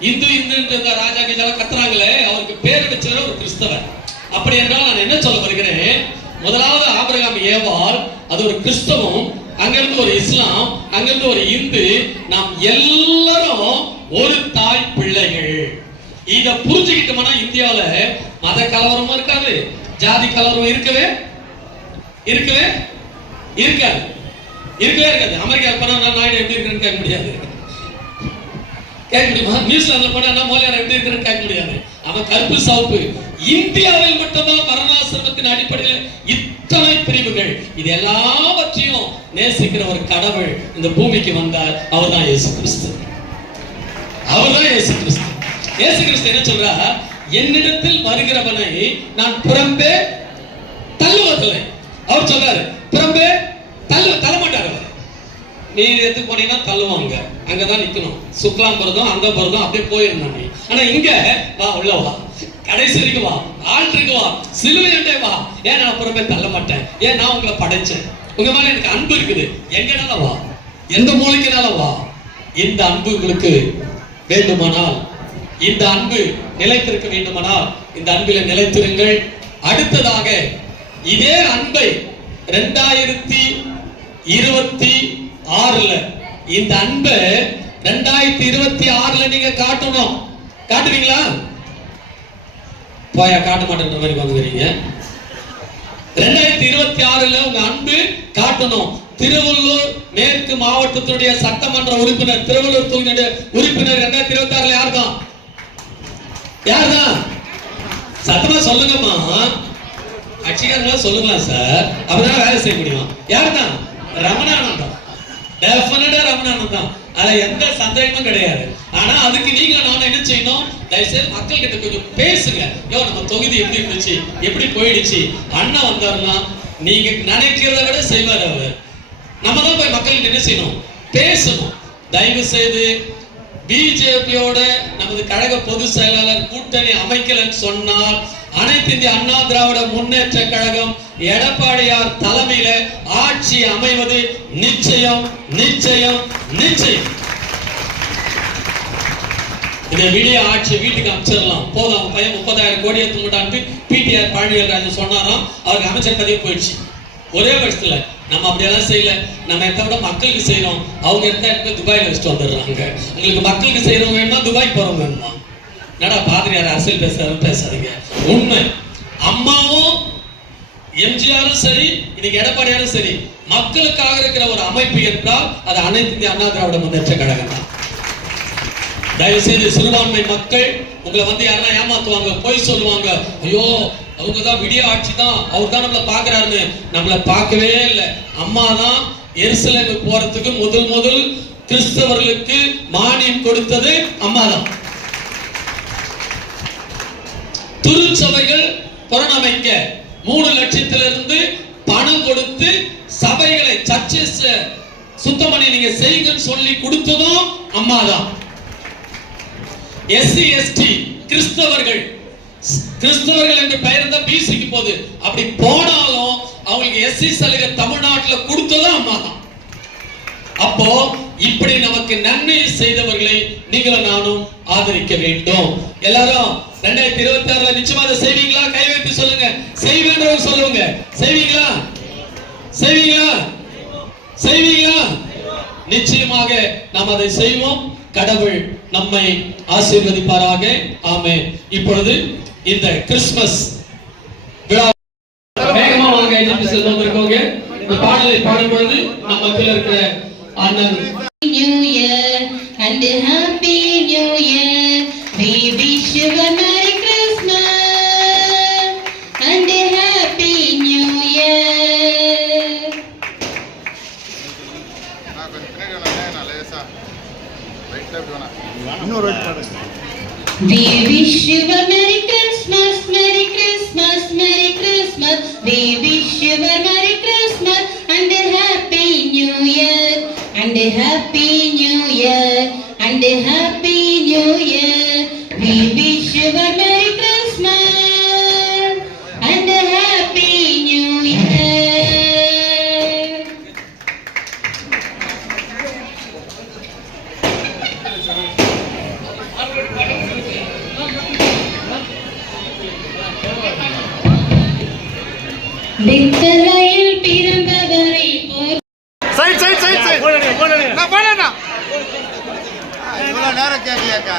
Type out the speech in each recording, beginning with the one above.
இந்து இந்து ராஜா கீஜாலாம் கத்துறாங்களே அவருக்கு பேர் வச்சவர் ஒரு கிறிஸ்தவர். அப்படி என்றால் நான் என்ன சொல்ல வருகிறேன்? முதலாவது ஆபிரகாம் ஏவால் அது ஒரு கிறிஸ்தவம் அங்கிருந்து ஒரு இஸ்லாம் அங்கிருந்து ஒரு இந்து நாம் எல்லாரும் ஒரு தாய் பிள்ளைகள். இத புரிஞ்சுக்கிட்டோம்னா இந்தியாவுல மத கலவரமும் இருக்காது ஜாதி கலவரம் இருக்கவே இருக்கவே இருக்காது. இருக்கவே இருக்காது. அமெரிக்கா போனா நான் நாயுடு எப்படி இருக்குன்னு கேட்க முடியாது. கேட்க முடியுமா? நியூசிலாந்துல போனா மோலியார் எப்படி இருக்குன்னு கேட்க முடியாது. அவன் கருப்பு சவுப்பு. இந்தியாவில் மட்டும்தான் வர்ணாசிரமத்தின் அடிப்படையில் இத்தனை பிரிவுகள். இது எல்லாவற்றையும் நேசிக்கிற ஒரு கடவுள் இந்த பூமிக்கு வந்தார். அவர்தான் இயேசு கிறிஸ்து. அவர்தான் இயேசு கிறிஸ்து. இயேசு கிறிஸ்து என்ன சொல்றா? என்னிடத்தில் வருகிறவனை நான் புறம்பே தள்ளுவதில்லை. அவர் சொல்றாரு புறம்பே தள்ளு தள்ள மாட்டார் எடுத்து போனீங்கன்னா தள்ளுவாங்க. அங்கதான் நிக்கணும். சுக்லாம் பரதம் அந்த போறதும் அப்படியே போயிருந்தாங்க. ஆனா இங்க வா உள்ள வா. கடைசி வரைக்கும் வா. ஆல்ட்ருக்கு வா. சிலுவை அண்டே வா. ஏன் நான் அப்புறமே தள்ள மாட்டேன்? ஏன் நான் உங்களை படைச்சேன்? உங்க மேல எனக்கு அன்பு இருக்குது. எங்கனால வா? எந்த மூலிக்கைனால வா? இந்த அன்பு உங்களுக்கு வேண்டுமானால் இந்த அன்பு நிலைத்திருக்க வேண்டுமானால் இந்த அன்பில நிலைத்திருங்கள். அடுத்ததாக இதே அன்பை ரெண்டாயிரத்தி இருபத்தி ஆறுல. இந்த அன்பு ரெண்டாயிரத்தி இருபத்தி ஆறுல நீங்க காட்டணும். காட்டுவீங்களா? போயா காட்ட மாட்டேன்ற மாதிரி வந்துக்கிறீங்க ரெண்டாயிரத்தி இருபத்தி ஆறுல உங்க அன்பு காட்டணும். திருவள்ளூர் மேற்கு மாவட்டத்தினுடைய சட்டமன்ற உறுப்பினர் திருவள்ளூர் தொகுதியுடைய உறுப்பினர் ரெண்டாயிரத்தி இருபத்தி ஆறுல யார்தான்? தான் சத்தமா சொல்லுங்கம்மா. கட்சிக்காரங்களா சொல்லுங்களா சார்? அப்பதான் வேலை செய்ய முடியும். யார்தான்? ரமணானந்தம். டெஃபினட்டா தான். அதுல எந்த சந்தேகமும் கிடையாது. ஆனா அதுக்கு நீங்க நானும் என்ன செய்யணும்? தயவுசெய்து மக்கள் கிட்ட கொஞ்சம் பேசுங்க. யோ நம்ம தொகுதி எப்படி இருந்துச்சு? எப்படி போயிடுச்சு? அண்ணன் வந்தாருன்னா நீங்க நினைக்கிறத விட செய்வார் அவர். நம்ம தான் போய் மக்கள்கிட்ட என்ன செய்யணும்? பேசணும். தயவு செய்து பிஜேபியோட நமது கழக பொதுச் செயலாளர் கூட்டணி அமைக்கலன்னு சொன்னால் அனைத்து இந்திய அண்ணா திராவிட முன்னேற்ற கழகம் எடப்பாடியார் தலைமையில ஆட்சி அமைவது நிச்சயம் நிச்சயம் நிச்சயம். இந்த விடிய ஆட்சி வீட்டுக்கு அமைச்சிடலாம். போதும் அவன் பையன் முப்பதாயிரம் கோடி எடுத்து முட்டான்னு பிடிஆர் பழனிவேல் ராஜன் சொன்னாராம். அவருக்கு அமைச்சர் பதவி போயிடுச்சு. ஒரே வருஷத்துல நம்ம அப்படியெல்லாம் செய்யல. நம்ம எத்த விட மக்களுக்கு செய்யறோம். அவங்க எத்தனை இடத்துல துபாயில வச்சுட்டு வந்துடுறாங்க. உங்களுக்கு மக்களுக்கு செய்யறவங்க வேணுமா? துபாய் போறவங்க வேணுமா? என்னடா பாதிரியார் அரசியல் பேசுறாரு பேசாதீங்க. உண்மை அம்மாவும் எம்ஜிஆரும் சரி இன்னைக்கு எடப்பாடியாரும் சரி மக்களுக்காக இருக்கிற ஒரு அமைப்பு என்றால் அது அனைத்து இந்திய அண்ணா திராவிட முன்னேற்ற கழகம் தான். தயவு செய்து சிறுபான்மை மக்கள் உங்களை வந்து யாரெல்லாம் ஏமாத்துவாங்க பொய் சொல்லுவாங்க. ஐயோ அவங்க தான் விடிய ஆட்சி தான் அவர் தான் நம்மளை பார்க்கறாருன்னு. நம்மளை பார்க்கவே இல்லை. அம்மா தான் எருசலேமு போறதுக்கு முதல் முதல் கிறிஸ்தவர்களுக்கு மானியம் கொடுத்தது அம்மா தான். திருச்சபைகள் புறணமைக்க மூணு லட்சத்திலிருந்து பணம் கொடுத்து சபைகளை சர்ச்சஸ் சுத்தம் பண்ணி நீங்க செய்யுங்கன்னு சொல்லி கொடுத்ததும் அம்மா தான் எஸ்சி எஸ்டி கிறிஸ்தவர்கள். கிறிஸ்தவர்கள் என்று பெயர் தான் பிசிக்கு போகுது. அப்படி போனாலும் அவங்களுக்கு எஸ்சி சலுகை தமிழ்நாட்டுல கொடுத்ததும் அம்மா தான் அப்போ இப்படி நமக்கு நன்மை செய்தவர்களை நீங்களும் நானும் ஆதரிக்க வேண்டும். எல்லாரும் ரெண்டாயிரத்தி இருபத்தி ஆறுல நிச்சயமா அதை செய்வீங்களா? கை வைத்து சொல்லுங்க. செய்வேன்றவங்க சொல்லுங்க செய்வீங்களா? செய்வீங்களா? செய்வீங்களா? நிச்சயமாக நாம் அதை செய்வோம். கடவுள் நம்மை ஆசீர்வதிப்பாராக. ஆமே இப்பொழுது இந்த கிறிஸ்துமஸ் விழா வேகமாக வாங்க செல்வம் இந்த பாடலை பாடும் பொழுது நம்ம இருக்கிற அண்ணன் and a Happy New Year. We wish you a Merry Christmas and a Happy New Year. நான் கொஞ்சம் பின்னாடி வேணா நான் லேசா ரைட்ல இப்படி வேணா இன்னொரு வாட்டி பாடுங்க We wish you a Happy New Year. We wish you a Merry Christmas and a Happy New Year. பித்தளையில் பிறந்தவரை இவ்வளோ நேரம் கேட்கலையாக்கா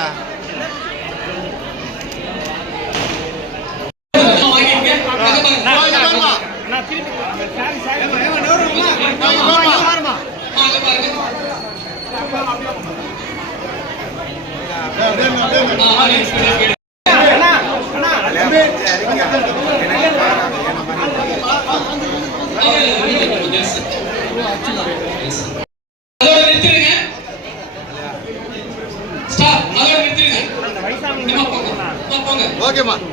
வாங்கிக்கங்க. அம்மா போங்க